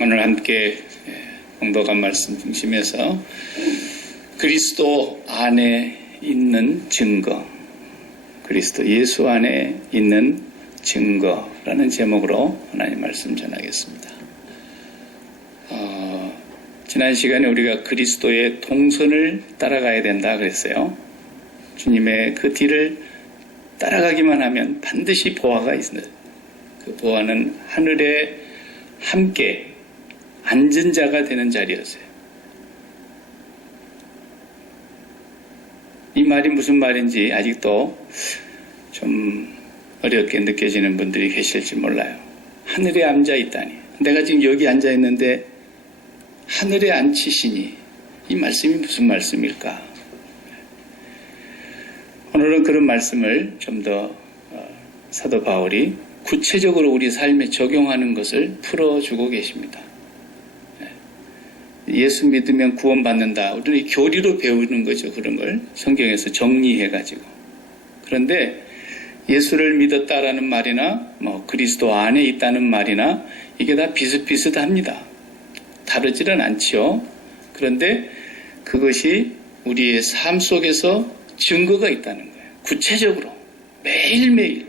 오늘 함께 공독한 말씀 중심에서 그리스도 안에 있는 증거, 그리스도 예수 안에 있는 증거라는 제목으로 하나님 말씀 전하겠습니다. 지난 시간에 우리가 그리스도의 동선을 따라가야 된다 그랬어요. 주님의 그 뒤를 따라가기만 하면 반드시 보화가 있습니다. 그 보화는 하늘에 함께 앉은 자가 되는 자리였어요. 이 말이 무슨 말인지 아직도 좀 어렵게 느껴지는 분들이 계실지 몰라요. 하늘에 앉아 있다니. 내가 지금 여기 앉아 있는데 하늘에 앉히시니 이 말씀이 무슨 말씀일까? 오늘은 그런 말씀을 좀 더 사도 바울이 구체적으로 우리 삶에 적용하는 것을 풀어주고 계십니다. 예수 믿으면 구원받는다. 우리는 교리로 배우는 거죠. 그런 걸 성경에서 정리해가지고. 그런데 예수를 믿었다라는 말이나 그리스도 안에 있다는 말이나 이게 다 비슷비슷합니다. 다르지는 않지요. 그런데 그것이 우리의 삶 속에서 증거가 있다는 거예요. 구체적으로 매일매일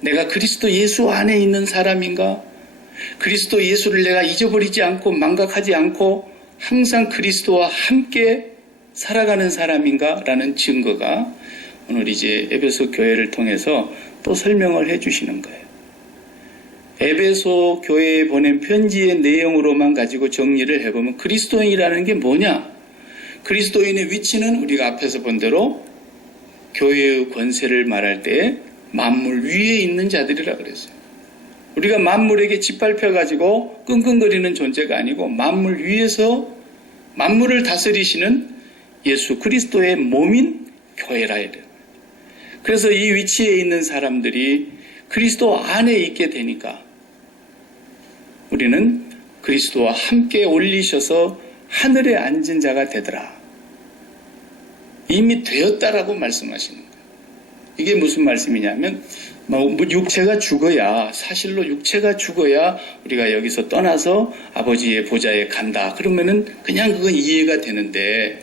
내가 그리스도 예수 안에 있는 사람인가? 그리스도 예수를 내가 잊어버리지 않고 망각하지 않고 항상 그리스도와 함께 살아가는 사람인가? 라는 증거가 오늘 이제 에베소 교회를 통해서 또 설명을 해주시는 거예요. 에베소 교회에 보낸 편지의 내용으로만 가지고 정리를 해보면 그리스도인이라는 게 뭐냐? 그리스도인의 위치는 우리가 앞에서 본 대로 교회의 권세를 말할 때 만물 위에 있는 자들이라 그랬어요. 우리가 만물에게 짓밟혀가지고 끙끙거리는 존재가 아니고 만물 위에서 만물을 다스리시는 예수 그리스도의 몸인 교회라 해야 돼요. 그래서 이 위치에 있는 사람들이 그리스도 안에 있게 되니까 우리는 그리스도와 함께 올리셔서 하늘에 앉은 자가 되더라. 이미 되었다라고 말씀하시는 거예요. 이게 무슨 말씀이냐면 육체가 죽어야 사실로 육체가 죽어야 우리가 여기서 떠나서 아버지의 보좌에 간다. 그러면은 그냥 그건 이해가 되는데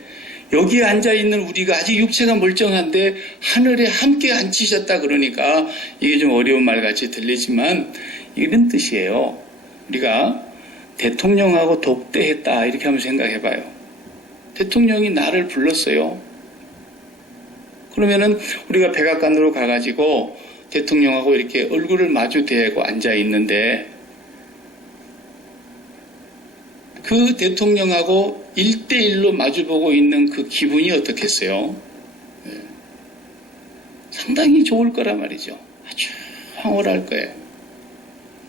여기에 앉아있는 우리가 아직 육체가 멀쩡한데 하늘에 함께 앉히셨다 그러니까 이게 좀 어려운 말같이 들리지만 이런 뜻이에요. 우리가 대통령하고 독대했다 이렇게 한번 생각해봐요. 대통령이 나를 불렀어요. 그러면은 우리가 백악관으로 가가지고 대통령하고 이렇게 얼굴을 마주 대고 앉아 있는데 그 대통령하고 1대1로 마주보고 있는 그 기분이 어떻겠어요? 상당히 좋을 거란 말이죠. 아주 황홀할 거예요.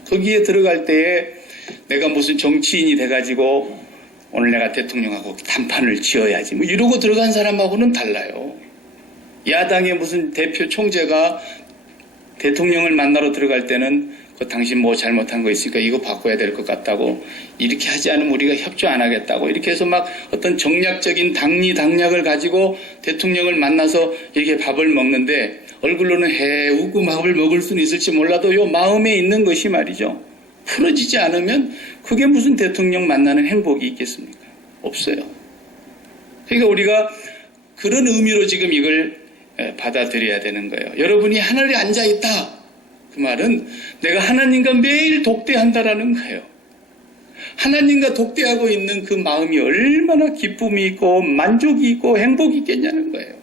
거기에 들어갈 때에 내가 무슨 정치인이 돼가지고 오늘 내가 대통령하고 단판을 지어야지 이러고 들어간 사람하고는 달라요. 야당의 무슨 대표 총재가 대통령을 만나러 들어갈 때는 당신 뭐 잘못한 거 있으니까 이거 바꿔야 될 것 같다고 이렇게 하지 않으면 우리가 협조 안 하겠다고 이렇게 해서 막 어떤 정략적인 당리당략을 가지고 대통령을 만나서 이렇게 밥을 먹는데 얼굴로는 웃고 밥을 먹을 수는 있을지 몰라도 요 마음에 있는 것이 말이죠. 풀어지지 않으면 그게 무슨 대통령 만나는 행복이 있겠습니까? 없어요. 그러니까 우리가 그런 의미로 지금 이걸 받아들여야 되는 거예요. 여러분이 하늘에 앉아있다. 그 말은 내가 하나님과 매일 독대한다라는 거예요. 하나님과 독대하고 있는 그 마음이 얼마나 기쁨이 있고 만족이 있고 행복이 있겠냐는 거예요.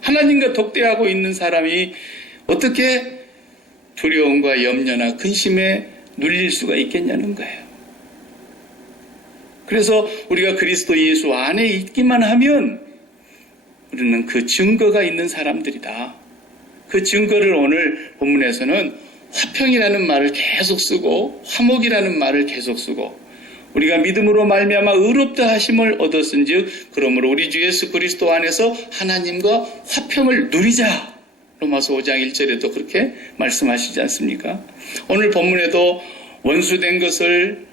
하나님과 독대하고 있는 사람이 어떻게 두려움과 염려나 근심에 눌릴 수가 있겠냐는 거예요. 그래서 우리가 그리스도 예수 안에 있기만 하면 우리는 그 증거가 있는 사람들이다. 그 증거를 오늘 본문에서는 화평이라는 말을 계속 쓰고 화목이라는 말을 계속 쓰고 우리가 믿음으로 말미암아 의롭다 하심을 얻었은즉 그러므로 우리 주 예수 그리스도 안에서 하나님과 화평을 누리자. 로마서 5장 1절에도 그렇게 말씀하시지 않습니까? 오늘 본문에도 원수된 것을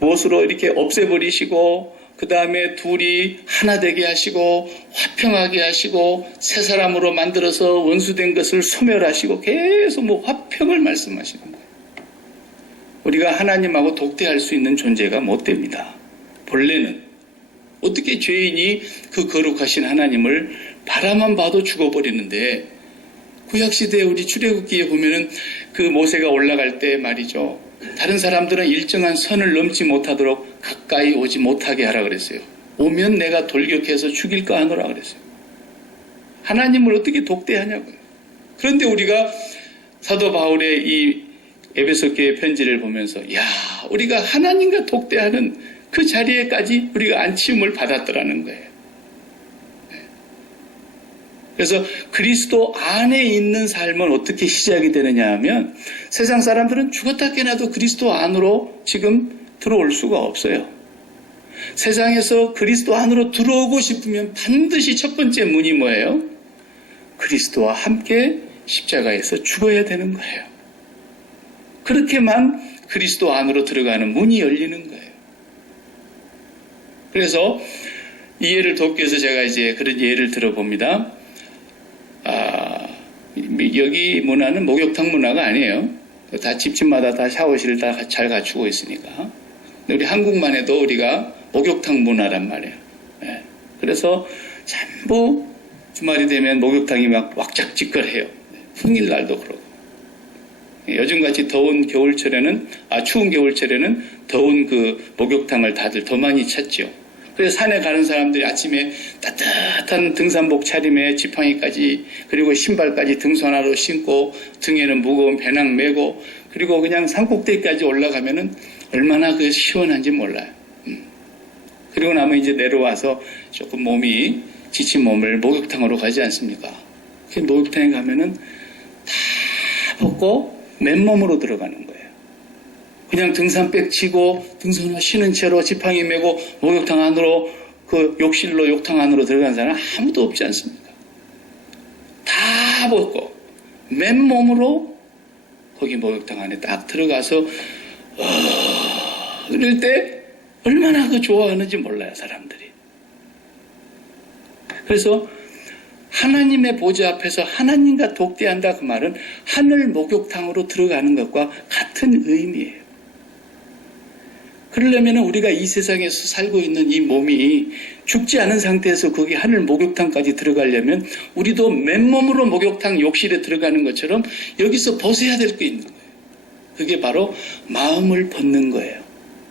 못으로 이렇게 없애버리시고 그 다음에 둘이 하나 되게 하시고 화평하게 하시고 새 사람으로 만들어서 원수된 것을 소멸하시고 계속 화평을 말씀하시는 거예요. 우리가 하나님하고 독대할 수 있는 존재가 못 됩니다. 본래는 어떻게 죄인이 그 거룩하신 하나님을 바라만 봐도 죽어버리는데, 구약시대에 우리 출애굽기에 보면은 그 모세가 올라갈 때 말이죠, 다른 사람들은 일정한 선을 넘지 못하도록 가까이 오지 못하게 하라 그랬어요. 오면 내가 돌격해서 죽일까 하노라 그랬어요. 하나님을 어떻게 독대하냐고요. 그런데 우리가 사도 바울의 이 에베소 교회 편지를 보면서, 야, 우리가 하나님과 독대하는 그 자리에까지 우리가 안치움을 받았더라는 거예요. 그래서 그리스도 안에 있는 삶은 어떻게 시작이 되느냐 하면, 세상 사람들은 죽었다 깨나도 그리스도 안으로 지금 들어올 수가 없어요. 세상에서 그리스도 안으로 들어오고 싶으면 반드시 첫 번째 문이 뭐예요? 그리스도와 함께 십자가에서 죽어야 되는 거예요. 그렇게만 그리스도 안으로 들어가는 문이 열리는 거예요. 그래서 이 예를 돕기 위해서 제가 이제 그런 예를 들어봅니다. 여기 문화는 목욕탕 문화가 아니에요. 다 집집마다 다 샤워실을 다 잘 갖추고 있으니까. 근데 우리 한국만 해도 우리가 목욕탕 문화란 말이에요. 네. 그래서 전부 주말이 되면 목욕탕이 막 왁작지껄해요. 평일날도 그러고. 요즘같이 더운 겨울철에는, 추운 겨울철에는 더운 그 목욕탕을 다들 더 많이 찾죠. 그래서 산에 가는 사람들이 아침에 따뜻한 등산복 차림에 지팡이까지, 그리고 신발까지 등산화로 신고 등에는 무거운 배낭 메고, 그리고 그냥 산꼭대기까지 올라가면은 얼마나 그 시원한지 몰라요. 그리고 나면 이제 내려와서 조금 몸이 지친 몸을 목욕탕으로 가지 않습니까? 그 목욕탕에 가면은 다 벗고 맨몸으로 들어가는 거예요. 그냥 등산백 치고 등산화 신은 채로 지팡이 메고 목욕탕 안으로, 그 욕실로 욕탕 안으로 들어간 사람 아무도 없지 않습니까? 다 벗고 맨몸으로 거기 목욕탕 안에 딱 들어가서 이럴 때 얼마나 그 좋아하는지 몰라요, 사람들이. 그래서 하나님의 보좌 앞에서 하나님과 독대한다, 그 말은 하늘 목욕탕으로 들어가는 것과 같은 의미예요. 그러려면 우리가 이 세상에서 살고 있는 이 몸이 죽지 않은 상태에서 거기 하늘 목욕탕까지 들어가려면 우리도 맨몸으로 목욕탕 욕실에 들어가는 것처럼 여기서 벗어야 될 게 있는 거예요. 그게 바로 마음을 벗는 거예요.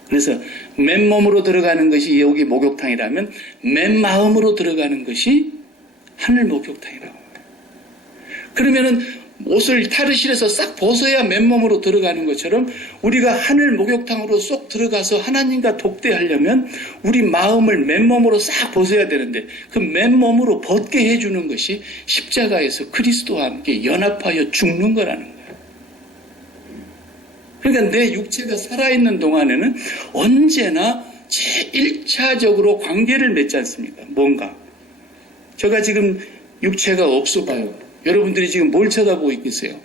그래서 맨몸으로 들어가는 것이 여기 목욕탕이라면 맨마음으로 들어가는 것이 하늘 목욕탕이라고 해요. 그러면은 옷을 탈의실에서 싹 벗어야 맨몸으로 들어가는 것처럼 우리가 하늘 목욕탕으로 쏙 들어가서 하나님과 독대하려면 우리 마음을 맨몸으로 싹 벗어야 되는데, 그 맨몸으로 벗게 해주는 것이 십자가에서 그리스도와 함께 연합하여 죽는 거라는 거예요. 그러니까 내 육체가 살아있는 동안에는 언제나 제1차적으로 관계를 맺지 않습니까? 뭔가. 제가 지금 육체가 없어 봐요. 여러분들이 지금 뭘 쳐다보고 있겠어요?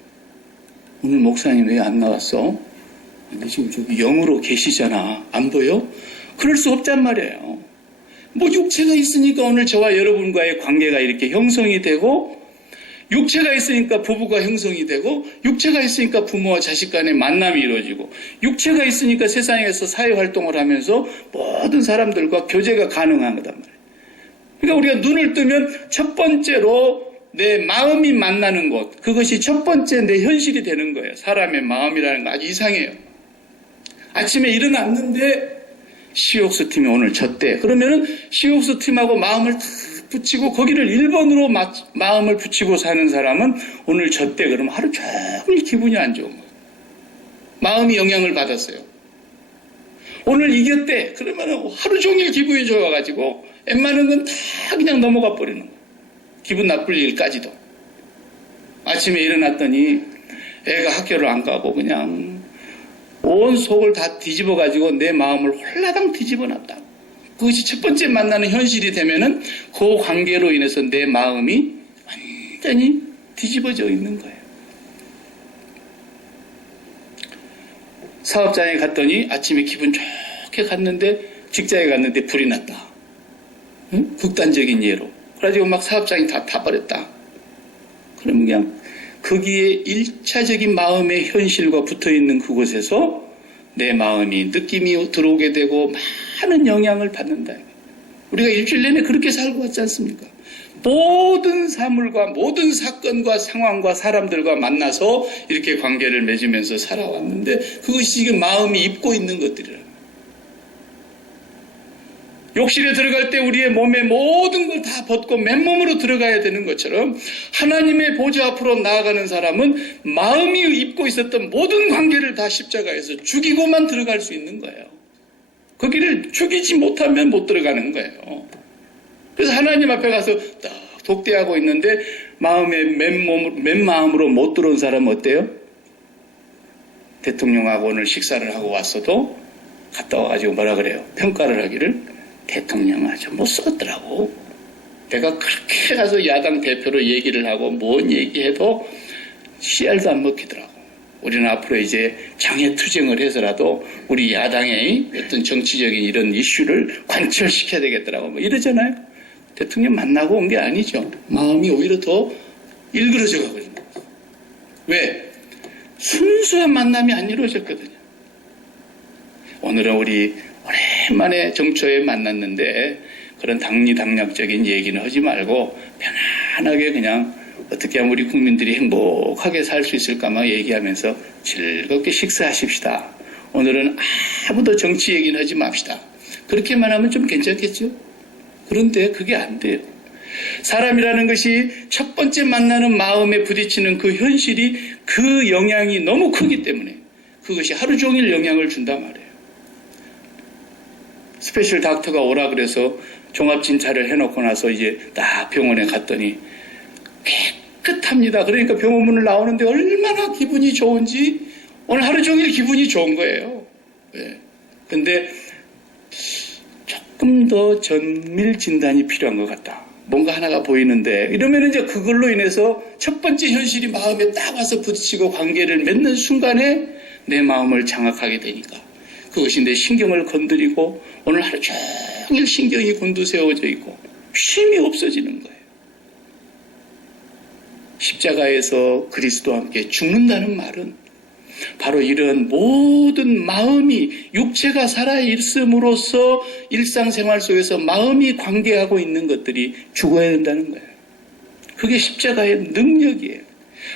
오늘 목사님 왜 안 나왔어? 근데 지금 저기 영으로 계시잖아. 안 보여? 그럴 수 없단 말이에요. 뭐 육체가 있으니까 오늘 저와 여러분과의 관계가 이렇게 형성이 되고, 육체가 있으니까 부부가 형성이 되고, 육체가 있으니까 부모와 자식 간의 만남이 이루어지고, 육체가 있으니까 세상에서 사회활동을 하면서 모든 사람들과 교제가 가능한 거단 말이에요. 그러니까 우리가 눈을 뜨면 첫 번째로 내 마음이 만나는 곳, 그것이 첫 번째 내 현실이 되는 거예요. 사람의 마음이라는 거 아주 이상해요. 아침에 일어났는데 시옥수 팀이 오늘 졌대. 그러면은 시옥수 팀하고 마음을 탁 붙이고 거기를 1번으로 마음을 붙이고 사는 사람은 오늘 졌대. 그러면 하루 종일 기분이 안 좋은 거예요. 마음이 영향을 받았어요. 오늘 이겼대. 그러면 하루 종일 기분이 좋아가지고 웬만한 건 다 그냥 넘어가 버리는 거예요. 기분 나쁠 일까지도. 아침에 일어났더니 애가 학교를 안 가고 그냥 온 속을 다 뒤집어가지고 내 마음을 홀라당 뒤집어놨다. 그것이 첫 번째 만나는 현실이 되면은 그 관계로 인해서 내 마음이 완전히 뒤집어져 있는 거예요. 사업장에 갔더니 아침에 기분 좋게 갔는데, 직장에 갔는데 불이 났다. 응? 극단적인 예로. 그래가지고 막 사업장이 다 타버렸다. 그러면 그냥 거기에 1차적인 마음의 현실과 붙어있는 그곳에서 내 마음이 느낌이 들어오게 되고 많은 영향을 받는다. 우리가 일주일 내내 그렇게 살고 왔지 않습니까? 모든 사물과 모든 사건과 상황과 사람들과 만나서 이렇게 관계를 맺으면서 살아왔는데 그것이 지금 마음이 입고 있는 것들이라. 욕실에 들어갈 때 우리의 몸에 모든 걸 다 벗고 맨몸으로 들어가야 되는 것처럼 하나님의 보좌 앞으로 나아가는 사람은 마음이 입고 있었던 모든 관계를 다 십자가에서 죽이고만 들어갈 수 있는 거예요. 거기를 죽이지 못하면 못 들어가는 거예요. 그래서 하나님 앞에 가서 딱 독대하고 있는데 마음에 맨마음으로 못 들어온 사람은 어때요? 대통령하고 오늘 식사를 하고 왔어도 갔다 와가지고 뭐라 그래요? 평가를 하기를 대통령은 아주 못 썼더라고. 내가 그렇게 가서 야당 대표로 얘기를 하고 뭔 얘기해도 씨알도 안 먹히더라고. 우리는 앞으로 이제 장애투쟁을 해서라도 우리 야당의 어떤 정치적인 이런 이슈를 관철시켜야 되겠더라고. 뭐 이러잖아요. 대통령 만나고 온 게 아니죠. 마음이 오히려 더 일그러져 가고 있는 거예요. 왜? 순수한 만남이 안 이루어졌거든요. 오늘은 우리 오랜만에 정초에 만났는데 그런 당리당략적인 얘기는 하지 말고 편안하게 그냥 어떻게 하면 우리 국민들이 행복하게 살 수 있을까만 얘기하면서 즐겁게 식사하십시다. 오늘은 아무도 정치 얘기는 하지 맙시다. 그렇게만 하면 좀 괜찮겠죠? 그런데 그게 안 돼요. 사람이라는 것이 첫 번째 만나는 마음에 부딪히는 그 현실이 그 영향이 너무 크기 때문에 그것이 하루 종일 영향을 준단 말이에요. 스페셜 닥터가 오라 그래서 종합진찰을 해놓고 나서 이제 딱 병원에 갔더니 깨끗합니다. 그러니까 병원 문을 나오는데 얼마나 기분이 좋은지 오늘 하루 종일 기분이 좋은 거예요. 네. 근데 조금 더 정밀 진단이 필요한 것 같다. 뭔가 하나가 보이는데 이러면 이제 그걸로 인해서 첫 번째 현실이 마음에 딱 와서 부딪히고 관계를 맺는 순간에 내 마음을 장악하게 되니까 그것이 내 신경을 건드리고 오늘 하루 종일 신경이 곤두세워져 있고 쉼이 없어지는 거예요. 십자가에서 그리스도와 함께 죽는다는 말은 바로 이런 모든 마음이 육체가 살아있음으로써 일상생활 속에서 마음이 관계하고 있는 것들이 죽어야 된다는 거예요. 그게 십자가의 능력이에요.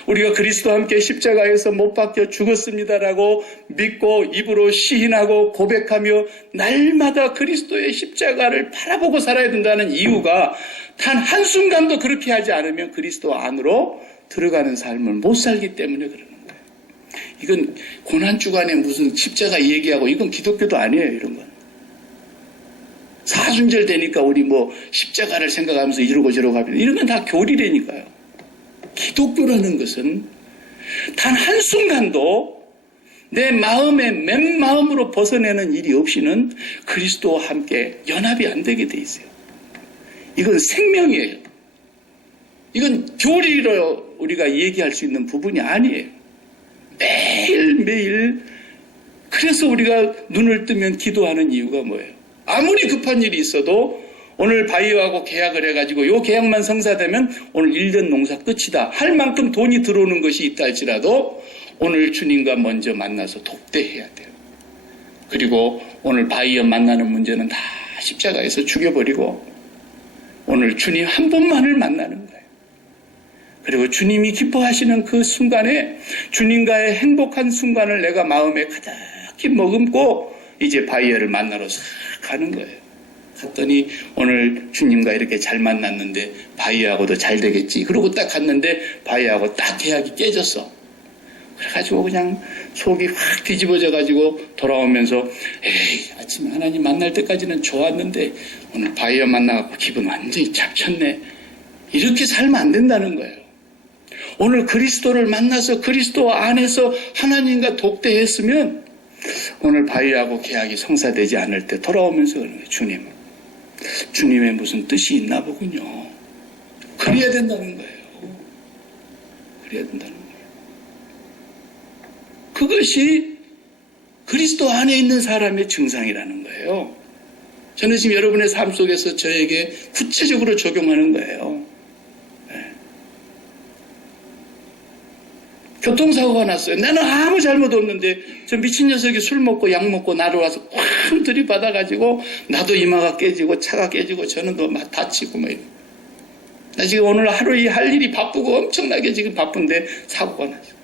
우리가 그리스도와 함께 십자가에서 못 박혀 죽었습니다라고 믿고 입으로 시인하고 고백하며 날마다 그리스도의 십자가를 바라보고 살아야 된다는 이유가 단 한순간도 그렇게 하지 않으면 그리스도 안으로 들어가는 삶을 못 살기 때문에 그러는 거예요. 이건 고난주간에 무슨 십자가 얘기하고 이건 기독교도 아니에요. 이런 건. 사순절 되니까 우리 뭐 십자가를 생각하면서 이러고 저러고 합니다. 이런 건 다 교리라니까요. 기독교라는 것은 단 한순간도 내 마음의 맨마음으로 벗어내는 일이 없이는 그리스도와 함께 연합이 안 되게 돼 있어요. 이건 생명이에요. 이건 교리로 우리가 얘기할 수 있는 부분이 아니에요. 매일매일 그래서 우리가 눈을 뜨면 기도하는 이유가 뭐예요? 아무리 급한 일이 있어도 오늘 바이오하고 계약을 해가지고 이 계약만 성사되면 오늘 1년 농사 끝이다 할 만큼 돈이 들어오는 것이 있다 할지라도 오늘 주님과 먼저 만나서 독대해야 돼요. 그리고 오늘 바이오 만나는 문제는 다 십자가에서 죽여버리고 오늘 주님 한 분만을 만나는 거예요. 그리고 주님이 기뻐하시는 그 순간에 주님과의 행복한 순간을 내가 마음에 가득히 머금고 이제 바이오를 만나러 싹 가는 거예요. 갔더니 오늘 주님과 이렇게 잘 만났는데 바이오하고도 잘 되겠지. 그러고 딱 갔는데 바이오하고 딱 계약이 깨졌어. 그래가지고 그냥 속이 확 뒤집어져가지고 돌아오면서 에이 아침에 하나님 만날 때까지는 좋았는데 오늘 바이오 만나갖고 기분 완전히 잡쳤네. 이렇게 살면 안 된다는 거예요. 오늘 그리스도를 만나서 그리스도 안에서 하나님과 독대했으면 오늘 바이오하고 계약이 성사되지 않을 때 돌아오면서 그러는 거예요. 주님의 무슨 뜻이 있나 보군요. 그래야 된다는 거예요. 그래야 된다는 거예요. 그것이 그리스도 안에 있는 사람의 증상이라는 거예요. 저는 지금 여러분의 삶 속에서 저에게 구체적으로 적용하는 거예요. 네. 교통사고가 났어요. 나는 아무 잘못 없는데 저 미친 녀석이 술 먹고 약 먹고 나를 와서 꽉 들이받아가지고 나도 이마가 깨지고 차가 깨지고 저는 또 막 다치고 뭐 이래. 나 지금 오늘 하루 할 일이 바쁘고 엄청나게 지금 바쁜데 사고가 났어요.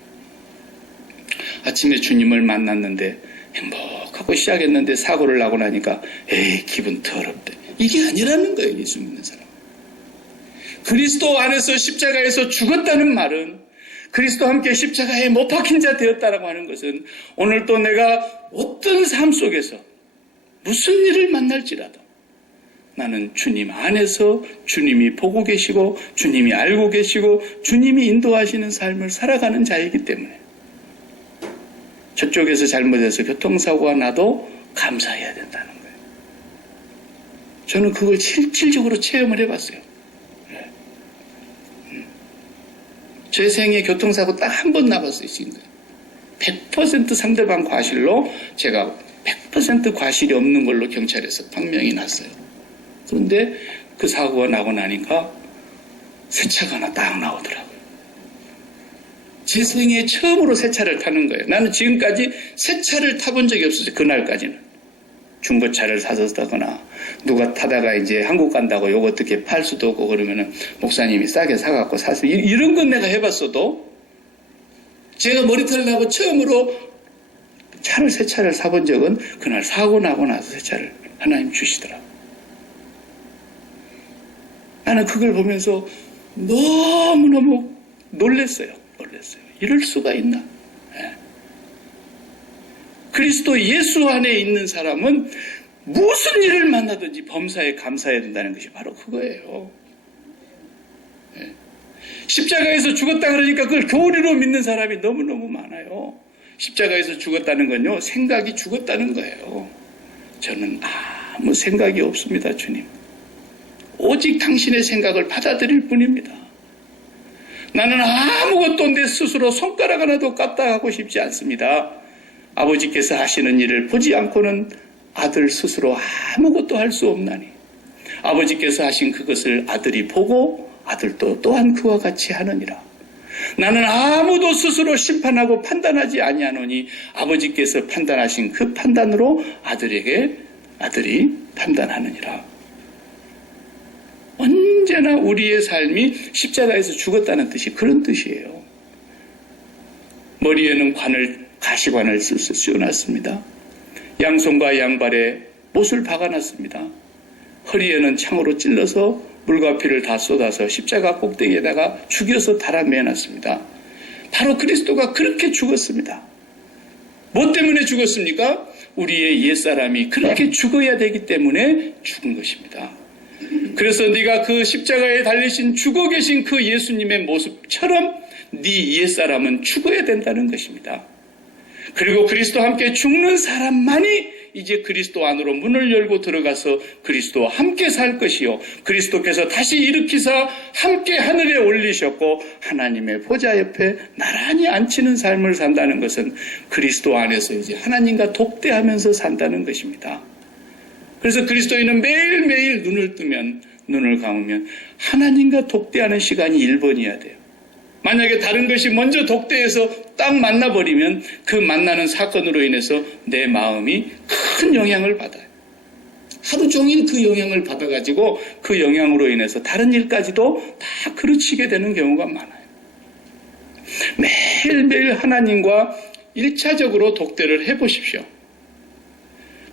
아침에 주님을 만났는데 행복하고 시작했는데 사고를 나고 나니까 에이 기분 더럽대. 이게 아니라는 거예요. 예수 믿는 사람. 그리스도 안에서 십자가에서 죽었다는 말은 그리스도와 함께 십자가에 못 박힌 자 되었다라고 하는 것은 오늘 또 내가 어떤 삶 속에서 무슨 일을 만날지라도 나는 주님 안에서 주님이 보고 계시고 주님이 알고 계시고 주님이 인도하시는 삶을 살아가는 자이기 때문에 저쪽에서 잘못해서 교통사고가 나도 감사해야 된다는 거예요. 저는 그걸 실질적으로 체험을 해봤어요. 제 생에 교통사고 딱 한 번 나봤어요. 지금 100% 상대방 과실로 제가 100% 과실이 없는 걸로 경찰에서 판명이 났어요. 그런데 그 사고가 나고 나니까 새 차가 하나 딱 나오더라고요. 제 생에 처음으로 새 차를 타는 거예요. 나는 지금까지 새 차를 타본 적이 없었어요. 그날까지는. 중고차를 사서 타거나 누가 타다가 이제 한국 간다고 요거 어떻게 팔 수도 없고 그러면은 목사님이 싸게 사갖고 사서 이런 건 내가 해봤어도 제가 머리털 나고 처음으로 새 차를 사본 적은 그날 사고 나고 나서 새 차를 하나님 주시더라고요. 나는 그걸 보면서 너무너무 놀랐어요. 이럴 수가 있나? 그리스도 예수 안에 있는 사람은 무슨 일을 만나든지 범사에 감사해야 된다는 것이 바로 그거예요. 십자가에서 죽었다 그러니까 그걸 교리로 믿는 사람이 너무너무 많아요. 십자가에서 죽었다는 건요, 생각이 죽었다는 거예요. 저는 아무 생각이 없습니다, 주님. 오직 당신의 생각을 받아들일 뿐입니다. 나는 아무것도 내 스스로 손가락 하나도 까딱하고 싶지 않습니다. 아버지께서 하시는 일을 보지 않고는 아들 스스로 아무것도 할 수 없나니 아버지께서 하신 그것을 아들이 보고 아들도 또한 그와 같이 하느니라. 나는 아무도 스스로 심판하고 판단하지 아니하노니 아버지께서 판단하신 그 판단으로 아들이 판단하느니라. 언제나 우리의 삶이 십자가에서 죽었다는 뜻이 그런 뜻이에요. 머리에는 가시관을 씌워놨습니다. 양손과 양발에 못을 박아놨습니다. 허리에는 창으로 찔러서 물과 피를 다 쏟아서 십자가 꼭대기에다가 죽여서 달아매놨습니다. 바로 그리스도가 그렇게 죽었습니다. 뭐 때문에 죽었습니까? 우리의 옛사람이 그렇게 죽어야 되기 때문에 죽은 것입니다. 그래서 네가 그 십자가에 달리신 죽어 계신 그 예수님의 모습처럼 네 옛사람은 죽어야 된다는 것입니다. 그리고 그리스도와 함께 죽는 사람만이 이제 그리스도 안으로 문을 열고 들어가서 그리스도와 함께 살 것이요, 그리스도께서 다시 일으키사 함께 하늘에 올리셨고 하나님의 보좌 옆에 나란히 앉히는 삶을 산다는 것은 그리스도 안에서 이제 하나님과 독대하면서 산다는 것입니다. 그래서 그리스도인은 매일매일 눈을 감으면 하나님과 독대하는 시간이 1번이어야 돼요. 만약에 다른 것이 먼저 독대해서 딱 만나버리면 그 만나는 사건으로 인해서 내 마음이 큰 영향을 받아요. 하루 종일 그 영향을 받아가지고 그 영향으로 인해서 다른 일까지도 다 그르치게 되는 경우가 많아요. 매일매일 하나님과 1차적으로 독대를 해보십시오.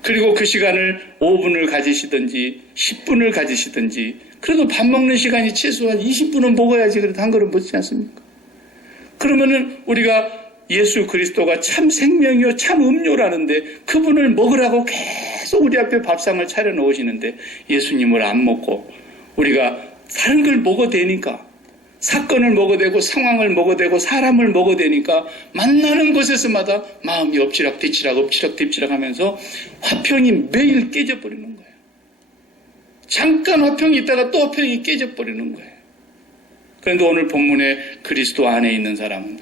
그리고 그 시간을 5분을 가지시든지 10분을 가지시든지, 그래도 밥 먹는 시간이 최소한 20분은 먹어야지 그래도 한 그릇 먹지 않습니까? 그러면은 우리가 예수 그리스도가 참 생명이요 참 음료라는데 그분을 먹으라고 계속 우리 앞에 밥상을 차려 놓으시는데 예수님을 안 먹고 우리가 다른 걸 먹어대니까, 사건을 먹어대고 상황을 먹어대고 사람을 먹어대니까 만나는 곳에서마다 마음이 엎치락 하면서 화평이 매일 깨져버리는 거예요. 잠깐 화평이 있다가 또 화평이 깨져버리는 거예요. 그런데 오늘 본문에 그리스도 안에 있는 사람은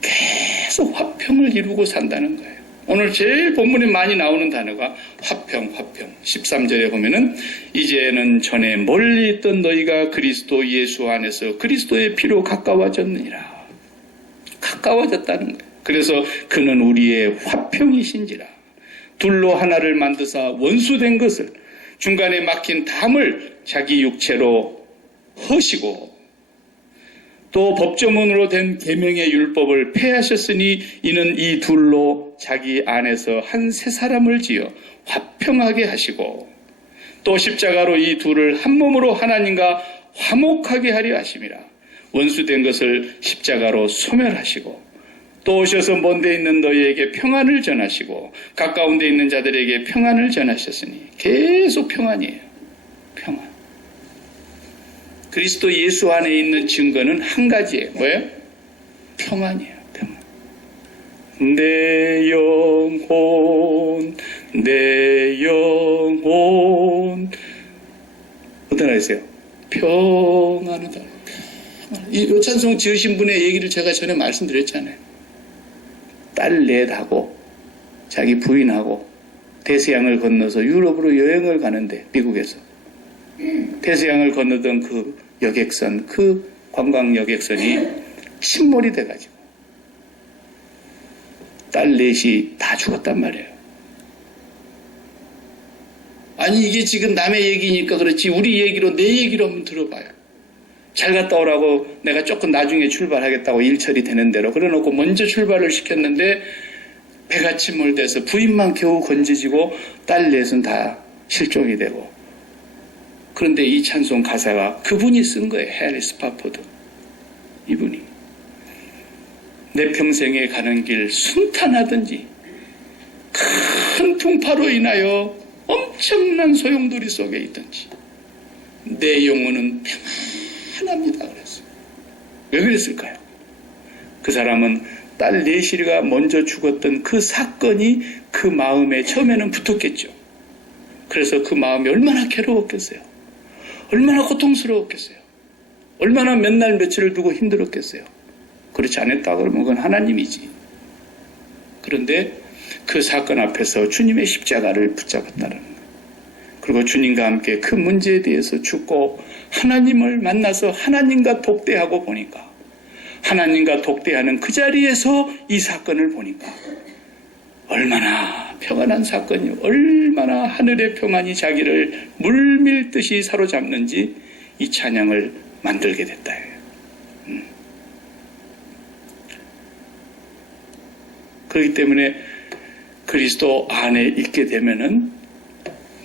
계속 화평을 이루고 산다는 거예요. 오늘 제일 본문에 많이 나오는 단어가 화평. 13절에 보면은 이제는 전에 멀리 있던 너희가 그리스도 예수 안에서 그리스도의 피로 가까워졌느니라. 가까워졌다는 거예요. 그래서 그는 우리의 화평이신지라. 둘로 하나를 만드사 원수된 것을 중간에 막힌 담을 자기 육체로 허시고 또 법조문으로 된 계명의 율법을 폐하셨으니 이는 이 둘로 자기 안에서 한 새 사람을 지어 화평하게 하시고 또 십자가로 이 둘을 한 몸으로 하나님과 화목하게 하려 하심이라. 원수된 것을 십자가로 소멸하시고 또 오셔서 먼 데 있는 너희에게 평안을 전하시고 가까운 데 있는 자들에게 평안을 전하셨으니 계속 평안이에요. 평안. 그리스도 예수 안에 있는 증거는 한 가지예요. 뭐예요? 평안이에요. 평안. 내 영혼, 내 영혼. 어떤 하세요? 평안하다. 이 찬송 지으신 분의 얘기를 제가 전에 말씀드렸잖아요. 딸 넷하고 자기 부인하고 대서양을 건너서 유럽으로 여행을 가는데 미국에서 대서양을 건너던 그 여객선, 그 관광 여객선이 침몰이 돼가지고 딸 넷이 다 죽었단 말이에요. 아니 이게 지금 남의 얘기니까 그렇지 우리 얘기로 내 얘기로 한번 들어봐요. 잘 갔다 오라고 내가 조금 나중에 출발하겠다고 일처리 되는 대로 그래놓고 먼저 출발을 시켰는데 배가 침몰돼서 부인만 겨우 건져지고 딸 넷은 다 실종이 되고 그런데 이 찬송 가사가 그분이 쓴 거예요. 해리 스파포드 이분이 내 평생에 가는 길 순탄하든지 큰 풍파로 인하여 엄청난 소용돌이 속에 있든지 내 영혼은 평안합니다 그랬어요. 왜 그랬을까요? 그 사람은 딸 넷이가 먼저 죽었던 그 사건이 그 마음에 처음에는 붙었겠죠. 그래서 그 마음이 얼마나 괴로웠겠어요. 얼마나 고통스러웠겠어요. 얼마나 몇 날 며칠을 두고 힘들었겠어요. 그렇지 않았다 그러면 그건 하나님이지. 그런데 그 사건 앞에서 주님의 십자가를 붙잡았다는 거예요. 그리고 주님과 함께 그 문제에 대해서 죽고 하나님을 만나서 하나님과 독대하고 보니까 하나님과 독대하는 그 자리에서 이 사건을 보니까 얼마나 평안한 사건이 얼마나 하늘의 평안이 자기를 물밀듯이 사로잡는지 이 찬양을 만들게 됐다. 그렇기 때문에 그리스도 안에 있게 되면은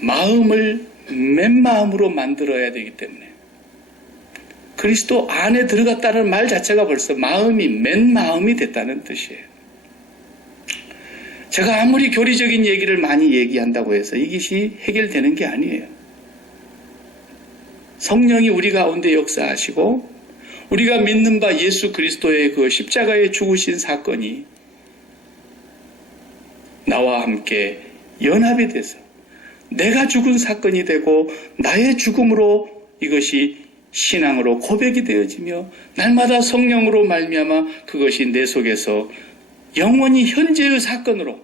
마음을 맨 마음으로 만들어야 되기 때문에 그리스도 안에 들어갔다는 말 자체가 벌써 마음이 맨 마음이 됐다는 뜻이에요. 제가 아무리 교리적인 얘기를 많이 얘기한다고 해서 이것이 해결되는 게 아니에요. 성령이 우리 가운데 역사하시고 우리가 믿는 바 예수 그리스도의 그 십자가에 죽으신 사건이 나와 함께 연합이 돼서 내가 죽은 사건이 되고 나의 죽음으로 이것이 신앙으로 고백이 되어지며 날마다 성령으로 말미암아 그것이 내 속에서 영원히 현재의 사건으로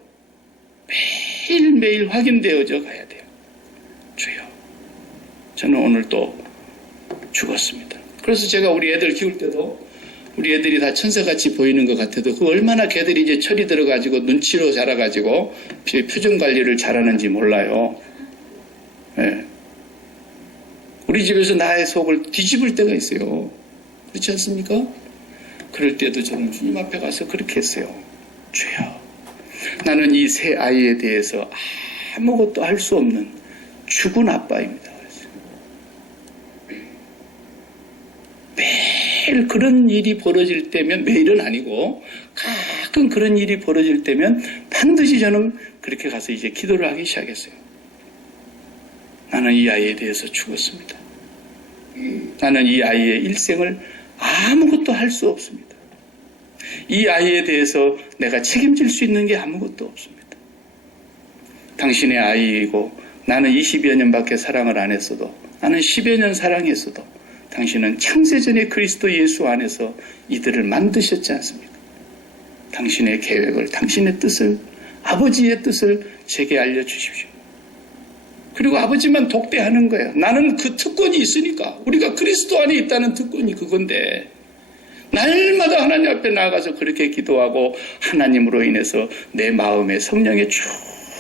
매일매일 확인되어져 가야 돼요. 주여, 저는 오늘 또 죽었습니다. 그래서 제가 우리 애들 키울 때도 우리 애들이 다 천사같이 보이는 것 같아도 그 얼마나 걔들이 이제 철이 들어가지고 눈치로 자라가지고 표정 관리를 잘하는지 몰라요. 네. 우리 집에서 나의 속을 뒤집을 때가 있어요. 그렇지 않습니까? 그럴 때도 저는 주님 앞에 가서 그렇게 했어요. 주여, 나는 이 새 아이에 대해서 아무것도 할 수 없는 죽은 아빠입니다. 매일 그런 일이 벌어질 때면, 매일은 아니고 가끔 그런 일이 벌어질 때면 반드시 저는 그렇게 가서 이제 기도를 하기 시작했어요. 나는 이 아이에 대해서 죽었습니다. 나는 이 아이의 일생을 아무것도 할 수 없습니다. 이 아이에 대해서 내가 책임질 수 있는 게 아무것도 없습니다. 당신의 아이이고 나는 20여 년밖에 사랑을 안 했어도, 나는 10여 년 사랑했어도 당신은 창세전에 그리스도 예수 안에서 이들을 만드셨지 않습니까? 당신의 계획을, 당신의 뜻을, 아버지의 뜻을 제게 알려주십시오. 그리고 아버지만 독대하는 거예요. 나는 그 특권이 있으니까, 우리가 그리스도 안에 있다는 특권이 그건데, 날마다 하나님 앞에 나아가서 그렇게 기도하고 하나님으로 인해서 내 마음에 성령의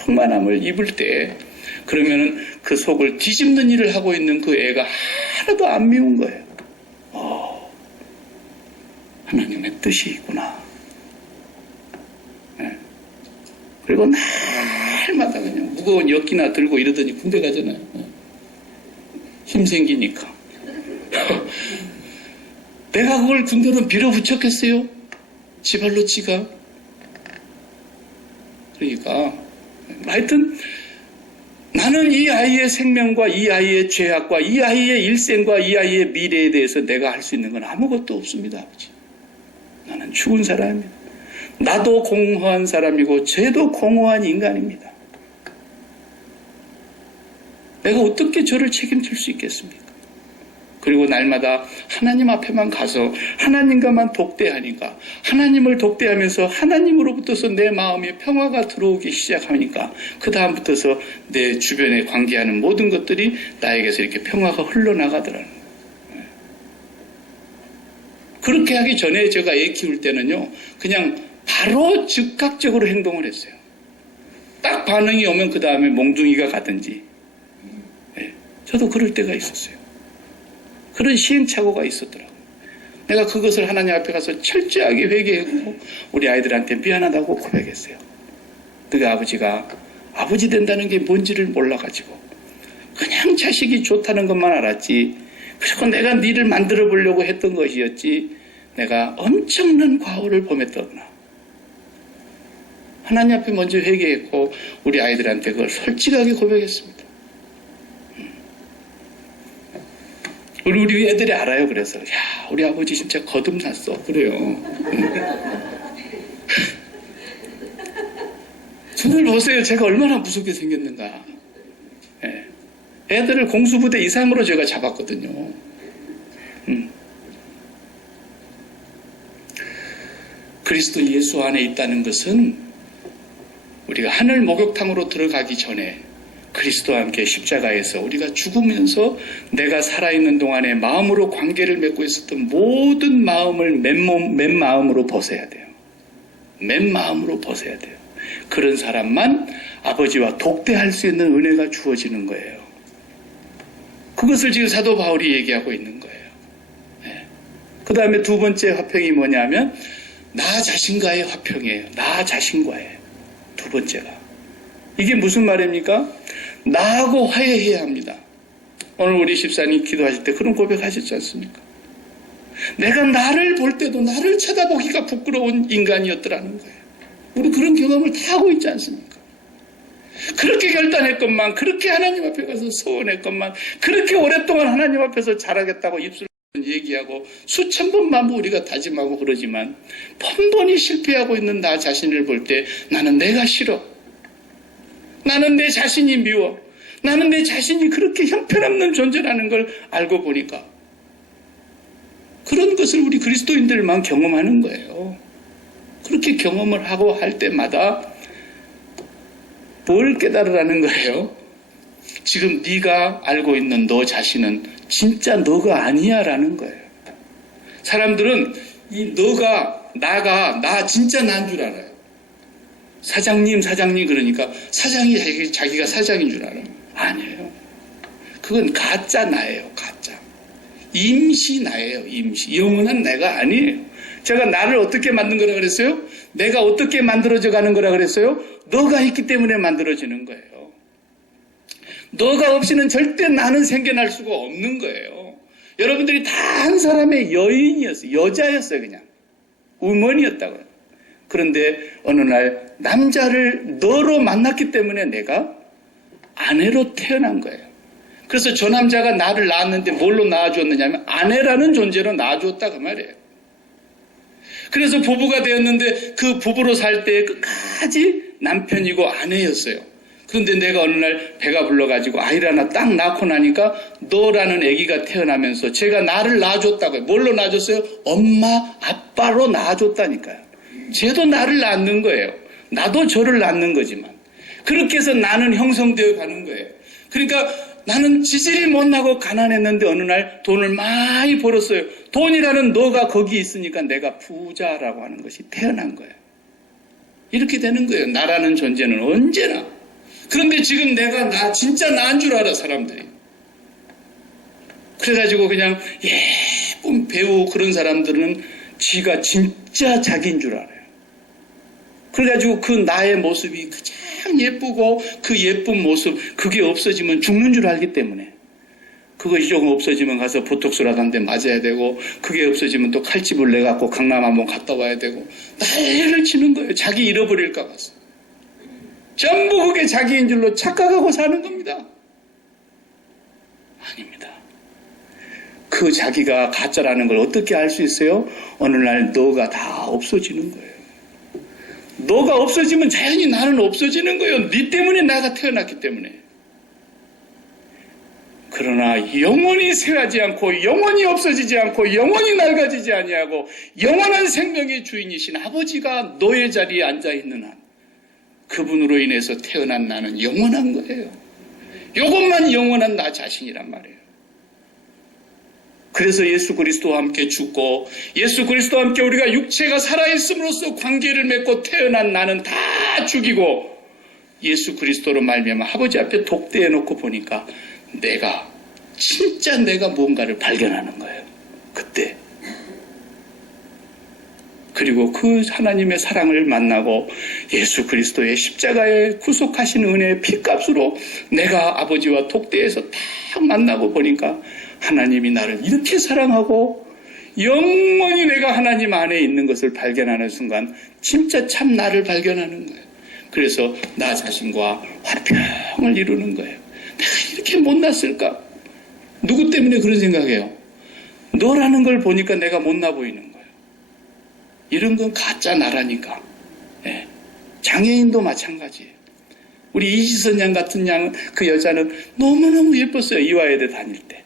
충만함을 입을 때 그러면은 그 속을 뒤집는 일을 하고 있는 그 애가 하나도 안 미운 거예요. 하나님의 뜻이 있구나. 네. 그리고 날마다 그냥 무거운 엿기나 들고 이러더니 군대 가잖아요. 네. 힘 생기니까. 내가 그걸 군대로 밀어붙였겠어요? 지발로 치가. 그러니까 하여튼 나는 이 아이의 생명과 이 아이의 죄악과 이 아이의 일생과 이 아이의 미래에 대해서 내가 할 수 있는 건 아무것도 없습니다. 아버지. 나는 죽은 사람입니다. 나도 공허한 사람이고 쟤도 공허한 인간입니다. 내가 어떻게 저를 책임질 수 있겠습니까? 그리고 날마다 하나님 앞에만 가서 하나님과만 독대하니까 하나님을 독대하면서 하나님으로부터서 내 마음에 평화가 들어오기 시작하니까 그 다음부터서 내 주변에 관계하는 모든 것들이 나에게서 이렇게 평화가 흘러나가더라는 거예요. 그렇게 하기 전에 제가 애 키울 때는요, 그냥 바로 즉각적으로 행동을 했어요. 딱 반응이 오면 그 다음에 몽둥이가 가든지. 저도 그럴 때가 있었어요. 그런 시행착오가 있었더라고요. 내가 그것을 하나님 앞에 가서 철저하게 회개했고 우리 아이들한테 미안하다고 고백했어요. 그 아버지가 아버지 된다는 게 뭔지를 몰라가지고 그냥 자식이 좋다는 것만 알았지, 그리고 내가 니를 만들어 보려고 했던 것이었지 내가 엄청난 과오를 범했더구나. 하나님 앞에 먼저 회개했고 우리 아이들한테 그걸 솔직하게 고백했습니다. 우리 애들이 알아요. 그래서 야, 우리 아버지 진짜 거듭났어. 그래요. 저를 보세요. 제가 얼마나 무섭게 생겼는가. 네. 애들을 공수부대 이상으로 제가 잡았거든요. 그리스도 예수 안에 있다는 것은 우리가 하늘 목욕탕으로 들어가기 전에 그리스도와 함께 십자가에서 우리가 죽으면서 내가 살아있는 동안에 마음으로 관계를 맺고 있었던 모든 마음을 맨 마음으로 벗어야 돼요. 맨 마음으로 벗어야 돼요. 그런 사람만 아버지와 독대할 수 있는 은혜가 주어지는 거예요. 그것을 지금 사도 바울이 얘기하고 있는 거예요. 네. 그 다음에 두 번째 화평이 뭐냐면 나 자신과의 화평이에요. 나 자신과의 두 번째가. 이게 무슨 말입니까? 나하고 화해해야 합니다. 오늘 우리 집사님 기도하실 때 그런 고백하셨지 않습니까? 내가 나를 볼 때도 나를 쳐다보기가 부끄러운 인간이었더라는 거예요. 우리 그런 경험을 다 하고 있지 않습니까? 그렇게 결단했건만, 그렇게 하나님 앞에 가서 서원했건만, 그렇게 오랫동안 하나님 앞에서 잘하겠다고 입술로 얘기하고 수천 번만 우리가 다짐하고 그러지만 번번이 실패하고 있는 나 자신을 볼 때 나는 내가 싫어. 나는 내 자신이 미워. 나는 내 자신이 그렇게 형편없는 존재라는 걸 알고 보니까 그런 것을 우리 그리스도인들만 경험하는 거예요. 그렇게 경험을 하고 할 때마다 뭘 깨달으라는 거예요? 지금 네가 알고 있는 너 자신은 진짜 너가 아니야 라는 거예요. 사람들은 이 너가, 나가, 나 진짜 난 줄 알아요. 사장님 그러니까 사장이 자기가 사장인 줄 알아요. 아니에요. 그건 가짜 나예요. 가짜. 임시 나예요. 임시. 영원한 내가 아니에요. 제가 나를 어떻게 만든 거라 그랬어요? 내가 어떻게 만들어져 가는 거라 그랬어요? 너가 있기 때문에 만들어지는 거예요. 너가 없이는 절대 나는 생겨날 수가 없는 거예요. 여러분들이 다 한 사람의 여인이었어요. 여자였어요. 그냥. 우먼이었다고요. 그런데 어느 날 남자를 너로 만났기 때문에 내가 아내로 태어난 거예요. 그래서 저 남자가 나를 낳았는데 뭘로 낳아주었느냐면 아내라는 존재로 낳아주었다 그 말이에요. 그래서 부부가 되었는데 그 부부로 살 때 끝까지 남편이고 아내였어요. 그런데 내가 어느 날 배가 불러가지고 아이를 하나 딱 낳고 나니까 너라는 아기가 태어나면서 제가 나를 낳아줬다고요. 뭘로 낳아줬어요? 엄마, 아빠로 낳아줬다니까요. 쟤도 나를 낳는 거예요. 나도 저를 낳는 거지만. 그렇게 해서 나는 형성되어 가는 거예요. 그러니까 나는 지질이 못나고 가난했는데 어느 날 돈을 많이 벌었어요. 돈이라는 너가 거기 있으니까 내가 부자라고 하는 것이 태어난 거예요. 이렇게 되는 거예요. 나라는 존재는 언제나. 그런데 지금 내가 진짜 나인 줄 알아, 사람들이. 그래가지고 그냥 예쁜 배우 그런 사람들은 지가 진짜 자기인 줄 알아요. 그래가지고 그 나의 모습이 가장 예쁘고 그 예쁜 모습, 그게 없어지면 죽는 줄 알기 때문에 그것이 조금 없어지면 가서 보톡스라도 한 대 맞아야 되고 그게 없어지면 또 칼집을 내갖고 강남 한번 갔다 와야 되고 난리를 치는 거예요. 자기 잃어버릴까 봐서. 전부 그게 자기인 줄로 착각하고 사는 겁니다. 아닙니다. 그 자기가 가짜라는 걸 어떻게 알 수 있어요? 어느 날 너가 다 없어지는 거예요. 너가 없어지면 자연히 나는 없어지는 거예요. 네 때문에 나가 태어났기 때문에. 그러나 영원히 쇠하지 않고 영원히 없어지지 않고 영원히 낡아지지 아니하고 영원한 생명의 주인이신 아버지가 너의 자리에 앉아있는 한 그분으로 인해서 태어난 나는 영원한 거예요. 이것만 영원한 나 자신이란 말이에요. 그래서 예수 그리스도와 함께 죽고 예수 그리스도와 함께 우리가 육체가 살아있음으로써 관계를 맺고 태어난 나는 다 죽이고 예수 그리스도로 말미암아 아버지 앞에 독대해 놓고 보니까 진짜 내가 뭔가를 발견하는 거예요. 그때. 그리고 그 하나님의 사랑을 만나고 예수 그리스도의 십자가에 구속하신 은혜의 피값으로 내가 아버지와 독대해서 딱 만나고 보니까 하나님이 나를 이렇게 사랑하고 영원히 내가 하나님 안에 있는 것을 발견하는 순간 진짜 참 나를 발견하는 거예요. 그래서 나 자신과 화평을 이루는 거예요. 내가 이렇게 못났을까? 누구 때문에 그런 생각해요? 너라는 걸 보니까 내가 못나 보이는 거예요. 이런 건 가짜 나라니까. 예. 장애인도 마찬가지예요. 우리 이지선 양 같은 양은 그 여자는 너무너무 예뻤어요. 이화여대 다닐 때.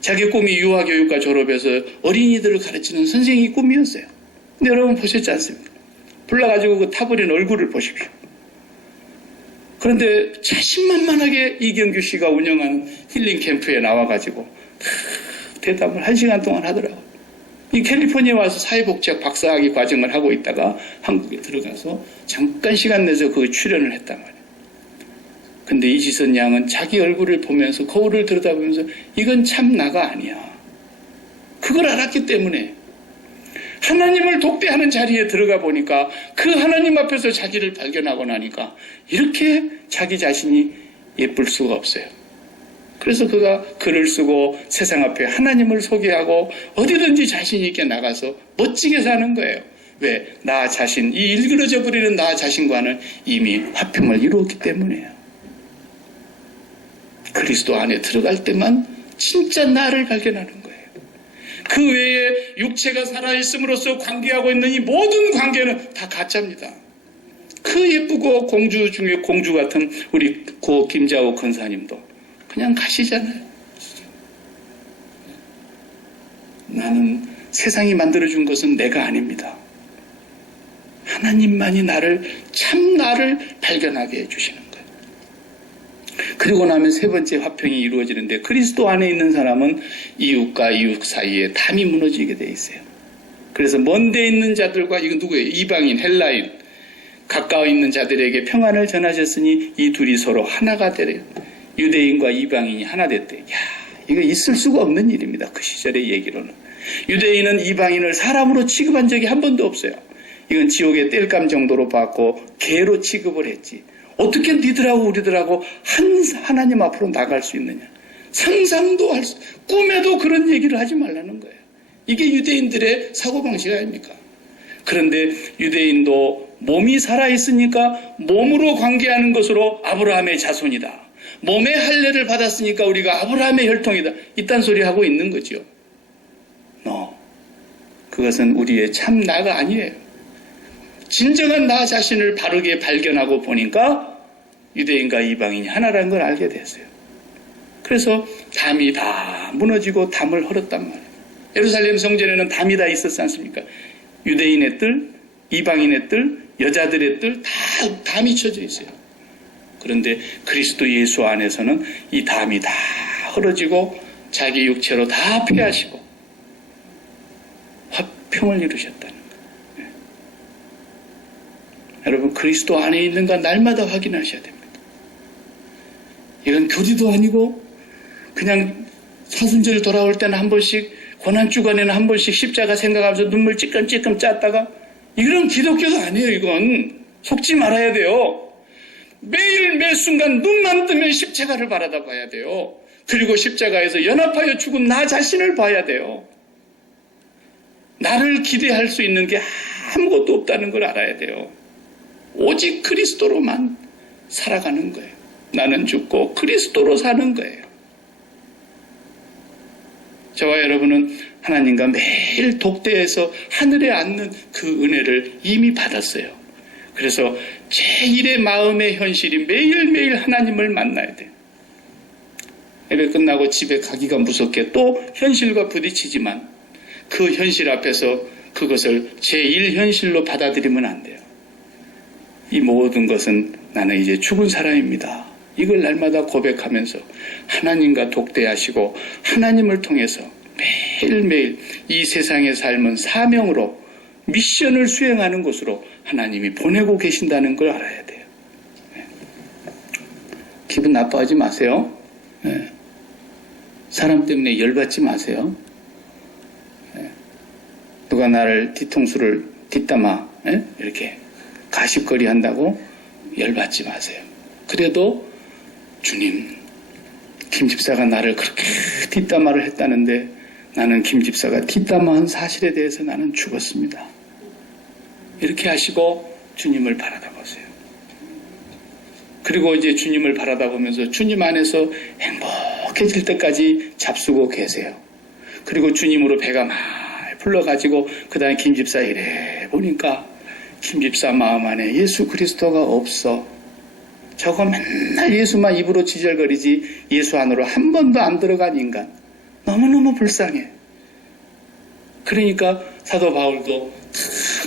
자기 꿈이 유아교육과 졸업해서 어린이들을 가르치는 선생님이 꿈이었어요. 근데 여러분 보셨지 않습니까? 불러가지고 그 타버린 얼굴을 보십시오. 그런데 자신만만하게 이경규 씨가 운영하는 힐링 캠프에 나와가지고 대답을 1시간 동안 하더라고요. 이 캘리포니아에 와서 사회복지학 박사학위 과정을 하고 있다가 한국에 들어가서 잠깐 시간 내서 그 출연을 했단 말이에요. 근데 이지선 양은 자기 얼굴을 보면서 거울을 들여다보면서 이건 참 나가 아니야. 그걸 알았기 때문에 하나님을 독대하는 자리에 들어가 보니까 그 하나님 앞에서 자기를 발견하고 나니까 이렇게 자기 자신이 예쁠 수가 없어요. 그래서 그가 글을 쓰고 세상 앞에 하나님을 소개하고 어디든지 자신 있게 나가서 멋지게 사는 거예요. 왜? 나 자신, 이 일그러져 버리는 나 자신과는 이미 화평을 이루었기 때문이에요. 그리스도 안에 들어갈 때만 진짜 나를 발견하는 거예요. 그 외에 육체가 살아있음으로써 관계하고 있는 이 모든 관계는 다 가짜입니다. 그 예쁘고 공주 중에 공주 같은 우리 고 김자호 권사님도 그냥 가시잖아요. 나는 세상이 만들어준 것은 내가 아닙니다. 하나님만이 참 나를 발견하게 해주시는 거예요. 그리고 나면 세 번째 화평이 이루어지는데 그리스도 안에 있는 사람은 이웃과 이웃 사이에 담이 무너지게 돼 있어요. 그래서 먼데 있는 자들과 이건 누구예요? 이방인, 헬라인 가까워 있는 자들에게 평안을 전하셨으니 이 둘이 서로 하나가 되래요. 유대인과 이방인이 하나 됐대. 이거 있을 수가 없는 일입니다. 그 시절의 얘기로는. 유대인은 이방인을 사람으로 취급한 적이 한 번도 없어요. 이건 지옥의 땔감 정도로 봤고 개로 취급을 했지. 어떻게 니들하고 우리들하고 하나님 앞으로 나갈 수 있느냐. 상상도 꿈에도 그런 얘기를 하지 말라는 거예요. 이게 유대인들의 사고방식 아닙니까? 그런데 유대인도 몸이 살아있으니까 몸으로 관계하는 것으로 아브라함의 자손이다. 몸의 할례를 받았으니까 우리가 아브라함의 혈통이다. 이딴 소리 하고 있는 거죠. 그것은 우리의 참 나가 아니에요. 진정한 나 자신을 바르게 발견하고 보니까 유대인과 이방인이 하나라는 걸 알게 됐어요. 그래서 담이 다 무너지고 담을 헐었단 말이에요. 예루살렘 성전에는 담이 다 있었지 않습니까? 유대인의 뜰, 이방인의 뜰, 여자들의 뜰 다 담이 쳐져 있어요. 그런데 그리스도 예수 안에서는 이 담이 다 헐어지고 자기 육체로 다 패하시고 화평을 이루셨다는 거예요. 여러분, 그리스도 안에 있는가 날마다 확인하셔야 됩니다. 이건 교리도 아니고 그냥 사순절 돌아올 때는 한 번씩, 고난주간에는 한 번씩 십자가 생각하면서 눈물 찔끔찔끔 짰다가, 이런 기독교가 아니에요. 이건 속지 말아야 돼요. 매일 매 순간 눈만 뜨면 십자가를 바라다 봐야 돼요. 그리고 십자가에서 연합하여 죽은 나 자신을 봐야 돼요. 나를 기대할 수 있는 게 아무것도 없다는 걸 알아야 돼요. 오직 그리스도로만 살아가는 거예요. 나는 죽고 그리스도로 사는 거예요. 저와 여러분은 하나님과 매일 독대해서 하늘에 앉는 그 은혜를 이미 받았어요. 그래서 제1의 마음의 현실이 매일매일 하나님을 만나야 돼요. 예배 끝나고 집에 가기가 무섭게 또 현실과 부딪히지만 그 현실 앞에서 그것을 제1현실로 받아들이면 안 돼요. 이 모든 것은 나는 이제 죽은 사람입니다. 이걸 날마다 고백하면서 하나님과 독대하시고 하나님을 통해서 매일매일 이 세상의 삶은 사명으로 미션을 수행하는 곳으로 하나님이 보내고 계신다는 걸 알아야 돼요. 기분 나빠하지 마세요. 사람 때문에 열받지 마세요. 누가 나를 뒤통수를 뒷담화 이렇게 가십거리 한다고 열받지 마세요. 그래도 주님, 김 집사가 나를 그렇게 뒷담화를 했다는데 나는 김 집사가 뒷담화한 사실에 대해서 나는 죽었습니다. 이렇게 하시고 주님을 바라다보세요. 그리고 이제 주님을 바라다보면서 주님 안에서 행복해질 때까지 잡수고 계세요. 그리고 주님으로 배가 많이 불러가지고 그 다음에 김 집사 이래 보니까 김 집사 마음 안에 예수 그리스도가 없어. 저거 맨날 예수만 입으로 지절거리지 예수 안으로 한 번도 안 들어간 인간. 너무너무 불쌍해. 그러니까 사도 바울도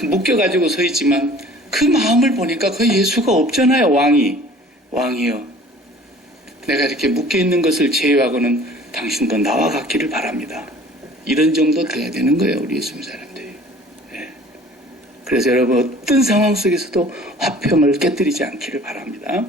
묶여가지고 서 있지만 그 마음을 보니까 그 예수가 없잖아요. 왕이요. 내가 이렇게 묶여있는 것을 제외하고는 당신도 나와 같기를 바랍니다. 이런 정도 돼야 되는 거예요. 우리 예수님 사람들이. 그래서 여러분 어떤 상황 속에서도 화평을 깨뜨리지 않기를 바랍니다.